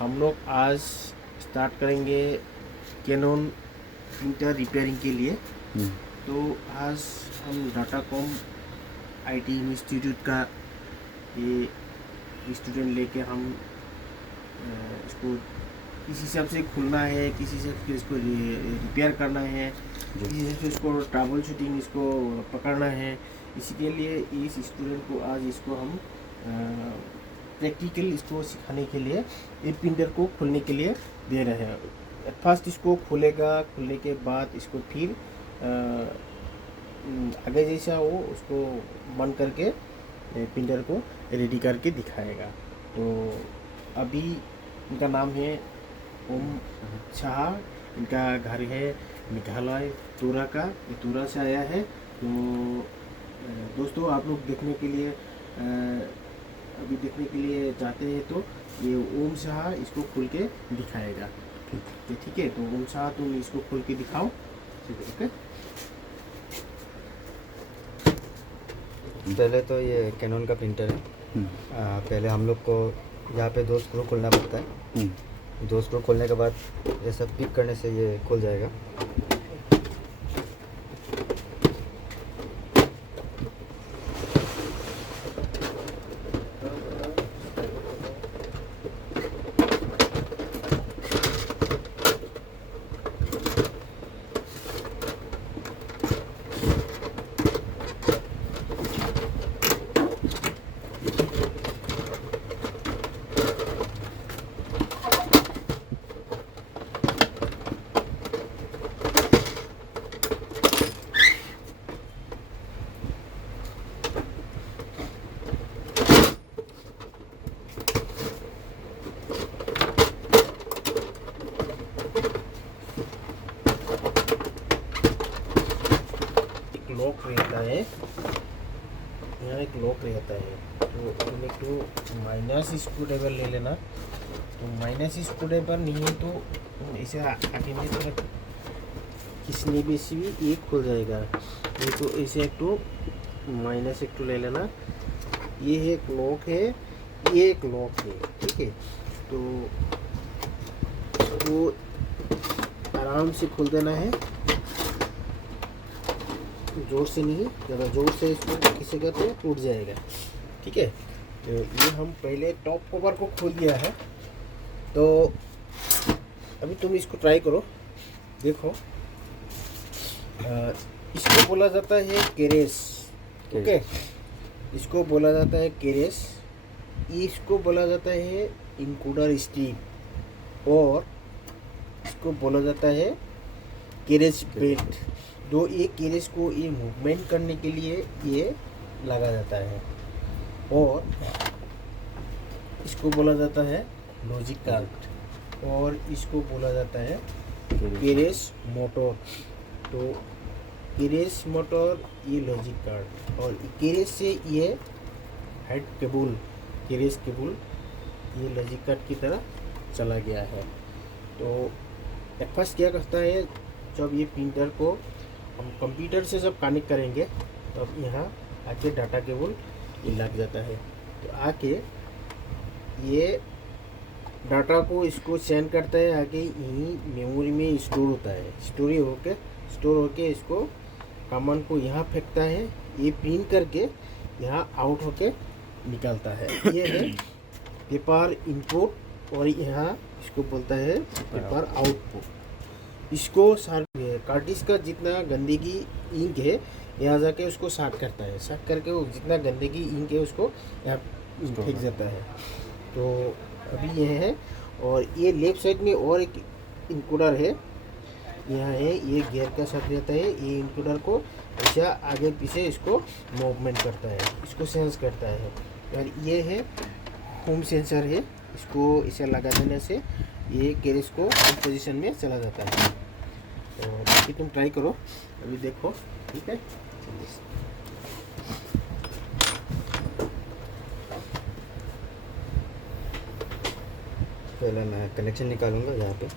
हम लोग आज स्टार्ट करेंगे कैनन प्रिंटर रिपेयरिंग के लिए। तो आज हम डाटाकॉम आईटी इंस्टीट्यूट का ये स्टूडेंट लेके हम इसको किसी हिसाब से खुलना है, किसी हिसाब से इसको रिपेयर करना है, किसी हिसाब से इसको ट्रबल शूटिंग इसको पकड़ना है। इसी के लिए इस स्टूडेंट को आज इसको हम प्रैक्टिकल इसको सिखाने के लिए ये प्रिंटर को खोलने के लिए दे रहे हैं। फर्स्ट इसको खोलेगा, खुलने के बाद इसको फिर आगे जैसा वो उसको बंद करके प्रिंटर को रेडी करके दिखाएगा। तो अभी इनका नाम है ओम शाह, इनका घर है मेघालय तुरा का, ये तुरा से आया है। तो दोस्तों आप लोग देखने के लिए अभी देखने के लिए चाहते हैं तो ये ओम शाह इसको खोल के दिखाएगा। ठीक है, तो ओम शाह तुम इसको खोल के दिखाओ। ओके, पहले तो ये कैनन का प्रिंटर है। पहले हम लोग को यहाँ पे 2 स्क्रू खोलना पड़ता है। 2 स्क्रू खोलने के बाद जैसा पिक करने से ये खुल जाएगा। लॉक रहता है, यहाँ एक लॉक रहता है। तो तुम एक तो माइनस स्क्रू ड्राइवर ले लेना। तो माइनस स्क्रू ड्राइवर नहीं है तो तुम इसे आगे में थोड़ा खींचने भी से भी ये खुल जाएगा। नहीं तो इसे एक तो माइनस एक तो ले लेना। ये एक लॉक है, ये एक लॉक है। ठीक है, तो वो आराम से खोल देना है, जोर से नहीं, ज़्यादा जोर से इसको खींचेगा तो टूट जाएगा। ठीक है, तो ये हम पहले टॉप कवर को खोल दिया है। तो अभी तुम इसको ट्राई करो, देखो। इसको बोला जाता है केरेस। ओके, इसको बोला जाता है केरेस। इसको बोला जाता है इंकोडर स्ट्रिप, और इसको बोला जाता है केरेस बेल्ट। जो ये केरेस को ये मूवमेंट करने के लिए ये लगा जाता है, और इसको बोला जाता है लॉजिक कार्ड, और इसको बोला जाता है केरेस मोटर। तो केरेस मोटर, ये लॉजिक कार्ड, और केरेस से ये हेड केबल, केरेस केबल ये लॉजिक कार्ड की तरह चला गया है। तो फर्स्ट क्या करता है, जब ये प्रिंटर को हम कंप्यूटर से जब कनेक्ट करेंगे तब तो यहाँ आके डाटा केबल ये लग जाता है। तो आके ये डाटा को इसको सेंड करता है, आगे यहीं मेमोरी में स्टोर होता है। स्टोर होके इसको कमांड को यहाँ फेंकता है, ये प्रिंट करके यहाँ आउट होके निकलता है। ये है पेपर इनपुट, और यहाँ इसको बोलता है पेपर आउटपुट। इसको कार्टिज का जितना गंदगी इंक है यहाँ जाके उसको साफ करता है, साफ करके वो जितना गंदगी इंक है उसको यहाँ फेंक देता है। तो अभी यह है, और ये लेफ्ट साइड में और एक इंकोडर है, यहाँ है, ये गियर का साथ रहता है। ये इंकोडर को ऐसा आगे पीछे इसको मूवमेंट करता है, इसको सेंस करता है। और ये है होम सेंसर है, इसको इसे लगा देने से ये केरेस को इस पोजीशन में चला जाता है। तो बाकी तुम ट्राई करो, अभी देखो। ठीक है, पहले मैं कनेक्शन निकालूंगा। यहाँ पे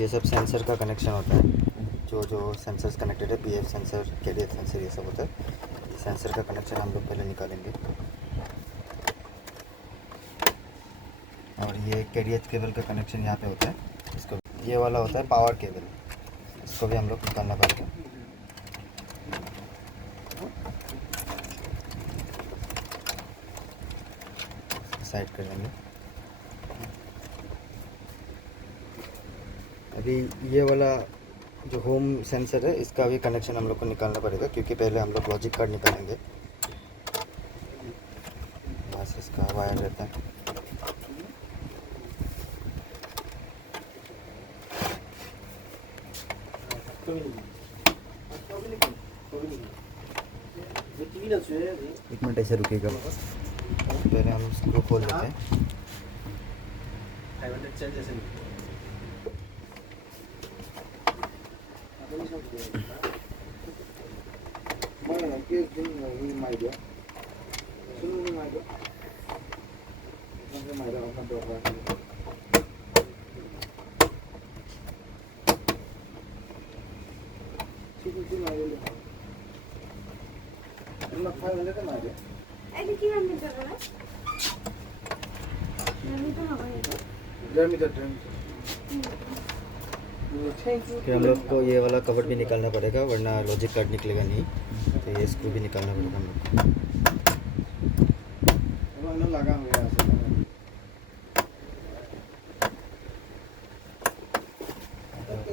ये सब सेंसर का कनेक्शन होता है, जो सेंसर्स कनेक्टेड है, पीएफ सेंसर, केडीएफ सेंसर, ये सब होता है। सेंसर का कनेक्शन हम लोग पहले निकालेंगे। और ये कैरियर केबल का कनेक्शन यहाँ पे होता है। इसको ये वाला होता है पावर केबल, इसको भी हम लोग निकालना पड़ेगा। साइड कर लेंगे। अभी ये वाला जो होम सेंसर है इसका भी कनेक्शन हम लोग को निकालना पड़ेगा, क्योंकि पहले हम लोग लॉजिक कार्ड निकालेंगे। बस इसका वायर रहता है। एक मिनट ऐसे रुकिएगा बस, पहले हम स्क्रू खोल देते हैं। फिर हम लोग को ये वाला कवर भी निकालना पड़ेगा, वरना लॉजिक कार्ड निकलेगा नहीं। तो ये स्क्रू भी निकालना पड़ेगा हम लोग को।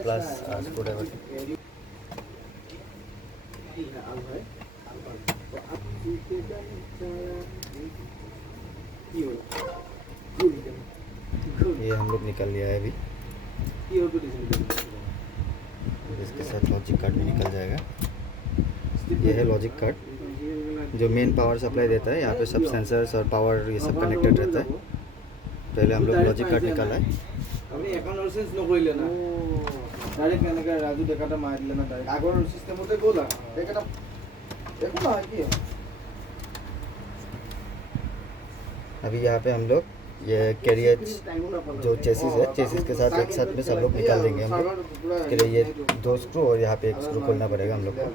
प्लस स्क्रू ड्राइवर ये हम लोग निकाल लिया है अभी। इसके साथ लॉजिक कार्ड भी निकल जाएगा। ये है लॉजिक कार्ड जो मेन पावर सप्लाई देता है। यहाँ पे सब सेंसर्स और पावर ये सब कनेक्टेड रहता है। पहले हम लोग लॉजिक कार्ड निकाला है। अभी यहाँ पे हम लोग ये कैरियर जो चेसिस है, चेसिस के साथ एक साथ में सब लोग निकाल देंगे हम लोग। इसके लिए ये 2 स्क्रू और यहाँ पे एक स्क्रू खोलना पड़ेगा हम लोग को।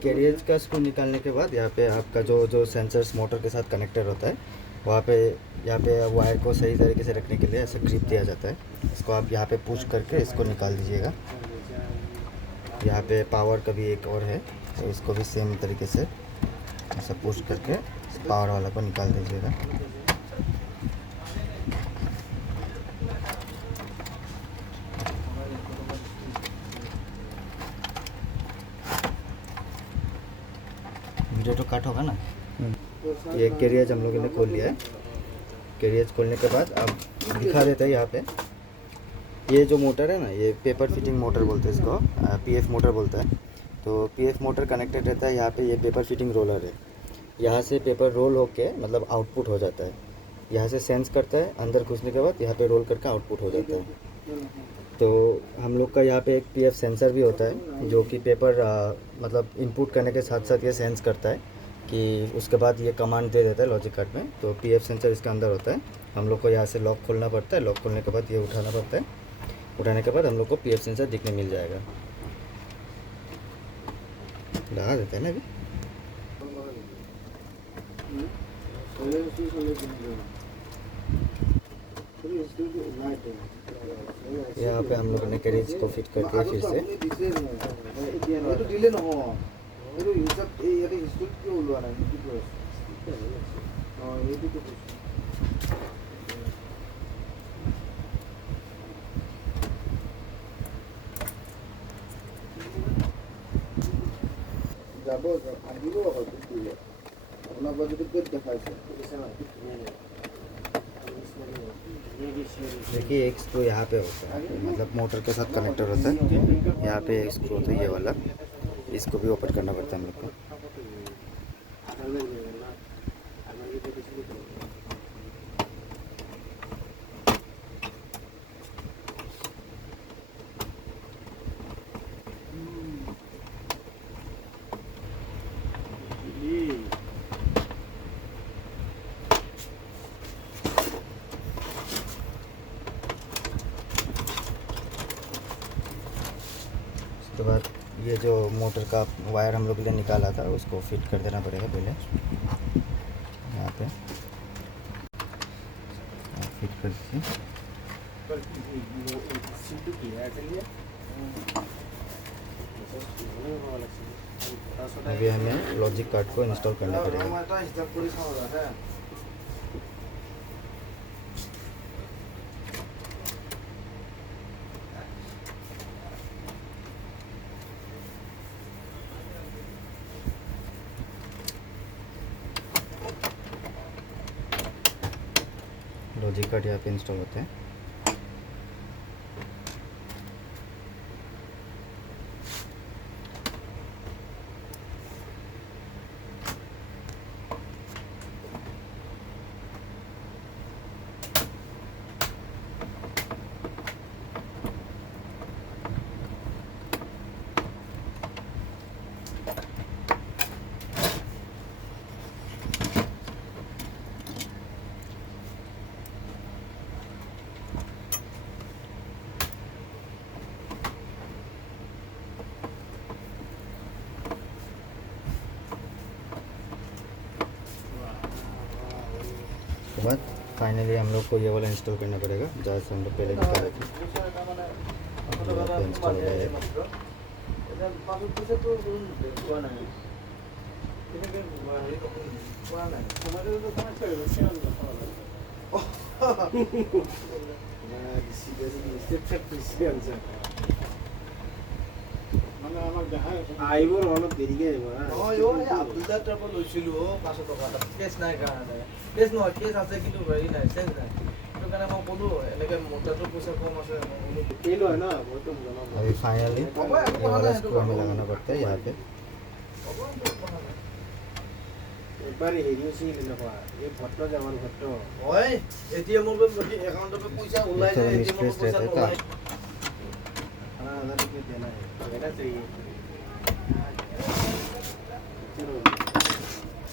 कैरियर का स्क्रू निकालने के बाद यहाँ पे आपका जो सेंसर्स मोटर के साथ कनेक्टेड होता है, वहाँ पे यहाँ पे वायर को सही तरीके से रखने के लिए ऐसा ग्रिप दिया जाता है। इसको आप यहाँ पे पुश करके इसको निकाल दीजिएगा। यहाँ पे पावर का भी एक और है, तो इसको भी सेम तरीके से ऐसा पुश करके पावर वाला को निकाल दीजिएगा। वीडियो तो कट होगा ना। ये कैरियर हम लोगों ने खोल लिया है। कैरियर खोलने के बाद अब दिखा देते हैं यहाँ पे ये जो मोटर है ना, ये पेपर फिटिंग मोटर बोलते हैं इसको, पीएफ मोटर बोलता है। तो पीएफ मोटर कनेक्टेड रहता है यहाँ पे। ये पेपर फिटिंग रोलर है, यहाँ से पेपर रोल होके मतलब आउटपुट हो जाता है। यहाँ से सेंस करता है, अंदर घुसने के बाद यहाँ पे रोल करके आउटपुट हो जाता है। तो हम लोग का यहाँ पे एक पीएफ सेंसर भी होता है, जो कि पेपर मतलब इनपुट करने के साथ साथ ये सेंस करता है कि उसके बाद ये कमांड दे देता है लॉजिक कार्ड में। तो पीएफ सेंसर इसके अंदर होता है। हम लोग को यहाँ से लॉक खोलना पड़ता है, लॉक खोलने के बाद ये उठाना पड़ता है। उठाने के बाद हम लोग को पीएफ सेंसर दिखने मिल जाएगा। लगा देते हैं ना अभी। यहाँ पे हम लोगों ने कैरिज को फिट कर दिया फिर से। देखिए एक स्क्रू यहाँ पे होता है, मतलब मोटर के साथ कनेक्टर होता है, यहाँ पे एक स्क्रू होता है ये वाला, इसको भी ओपन करना पड़ता है हम लोग को। उसके बाद ये जो मोटर का वायर हम लोग ने निकाला था उसको फिट कर देना पड़ेगा पहले यहाँ पे, फिट कर दीजिए। अभी हमें लॉजिक कार्ड को इंस्टॉल करना पड़ेगा। लॉजिक कार्ड यहाँ पे इंस्टॉल होते हैं। उसके बाद फाइनली हम लोग को ये वाला इंस्टॉल करना पड़ेगा जहाँ से हम लोग पहले निकाले थे। इंस्टॉल हो गया है। আইবৰ অলপ দেৰিকে আহিব না আব্দুল্লাহ ট্ৰাপত লৈছিলোঁ 500 টকা কেছ নাই কাৰণে কেছ নহয় কেছ আছে কিন্তু হেৰি নাই চেঞ্জ নাই সেইটো কাৰণে মই ক'লোঁ এনেকৈ মোটাটো পইচা কম আছে তেল হয় না বহুত জনা अभी फाइनली ये वाला स्क्रू हमें लगाना पड़ता है यहाँ पे। একবাৰ হেৰিও চিনি নাপা এই ভট্ট যাবৰ ভট্ট হয় এটিএমৰ একাউণ্টৰ পৰা পইচা ওলাই যায় এটিএমৰ পইচা ওলাই 18,000 रुपये देना है देना चाहिए।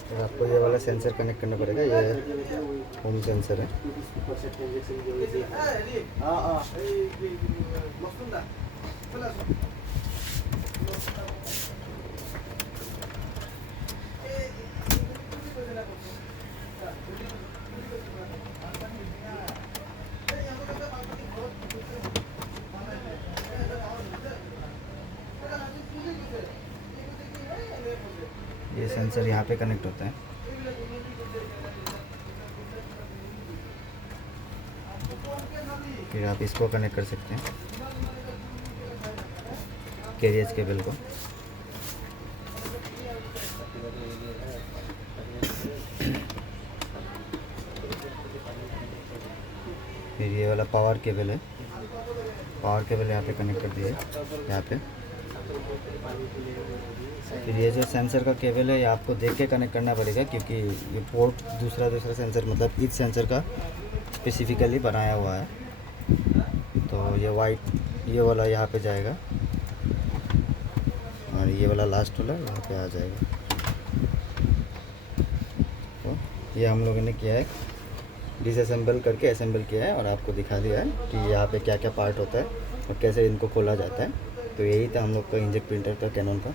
फिर आपको ये वाला सेंसर कनेक्ट करना पड़ेगा, ये होम सेंसर है। हाँ हाँ ये सेंसर यहाँ पे कनेक्ट होता है। फिर आप इसको कनेक्ट कर सकते हैं कैरियर्स केबल को। फिर ये वाला पावर केबल है, पावर केबल यहाँ पे कनेक्ट कर दिया है यहाँ पे। फिर ये जो सेंसर का केबल है ये आपको देख के कनेक्ट करना पड़ेगा क्योंकि ये पोर्ट दूसरा सेंसर मतलब इस सेंसर का स्पेसिफिकली बनाया हुआ है। तो ये वाइट ये वाला यहाँ पे जाएगा और ये वाला लास्ट वाला यहाँ पे आ जाएगा। तो ये हम लोगों ने किया है, डिसअसेंबल करके असेंबल किया है और आपको दिखा दिया है कि यहाँ पे क्या क्या पार्ट होता है और कैसे इनको खोला जाता है। तो यही था हम लोग का इंकजेट प्रिंटर का कैनन का।